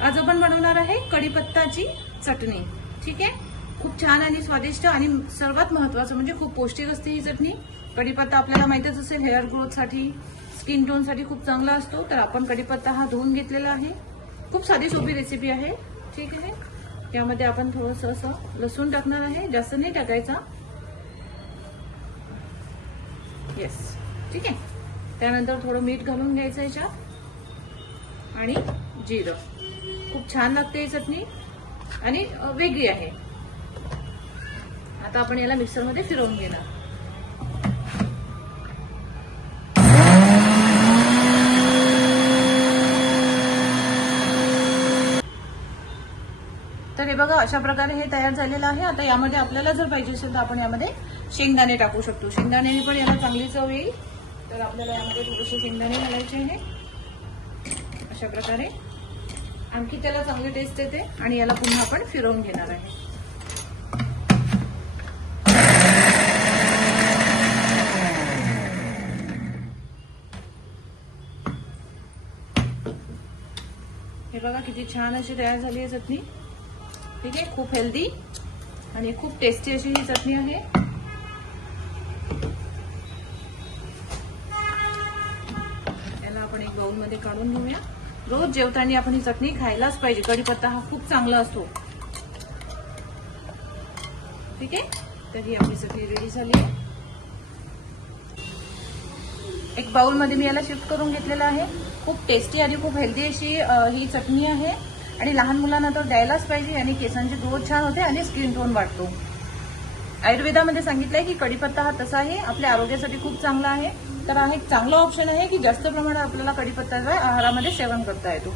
आज आपण बनवणार आहे कढीपत्ताची चटणी। ठीक आहे, खूप छान आणि स्वादिष्ट आणि सर्वात महत्त्वाचं म्हणजे खूप पौष्टिक असते ही चटणी। कढीपत्ता आपल्याला माहितीच असेल हेअर ग्रोथ साठी, स्किन टोन साठी खूप चांगला असतो। तर आपण कढीपत्ता हा धुवून घेतलेला आहे। खूप साधी सोपी रेसिपी आहे। ठीक आहे, यामध्ये आपण थोडंसं असं लसूण टाकणार आहे, जास्त नाही टाकायचा। येस, ठीक आहे। त्यानंतर थोडं मीठ घालून घ्यायचं याच्यात आणि जिरं। खूप छान लागते ही चटणी आणि वेगळी आहे। आता आपण याला मिक्सर मध्ये फिरवून घेणार। तर हे बघा, अशा प्रकारे हे तयार झालेलं आहे। आता यामध्ये आपल्याला जर पाहिजे असेल तर आपण यामध्ये शेंगदाणे टाकू शकतो। शेंगदाण्याने पण याला चांगली चव येईल। तर आपल्याला यामध्ये थोडेसे शेंगदाणे घालायचे आहे। अशा प्रकारे आणखी त्याला चांगली टेस्ट येते आणि याला पुन्हा आपण फिरवून घेणार आहे। हे बघा किती छान अशी तयार झाली आहे चटणी। ठीक आहे, खूप हेल्दी आणि खूप टेस्टी अशी ही चटणी आहे। याला आपण एक बाउल मध्ये काढून घेऊया। रोज जेवताना आपण ही चटणी खायलाच पाहिजे। कढीपत्ता हा खूप चांगला असतो। ठीक आहे, तर ही आपली चटणी रेडी झाली आहे। एक बाउल मध्ये मी याला शिफ्ट करून घेतलेला आहे। खूप टेस्टी आणि खूप हेल्दी अशी ही चटणी आहे आणि लहान मुलांना तर द्यायलाच पाहिजे आणि केसांची ग्रोथ छान होते आणि स्किन टोन वाढतो। आयुर्वेदामध्ये सांगितलंय की कढीपत्ता हा तसा आहे आपल्या आरोग्यासाठी खूप चांगला आहे। तर हा एक चांगला ऑप्शन आहे की जास्त प्रमाणात आपल्याला कढीपत्ता आहारामध्ये सेवन करता येतो।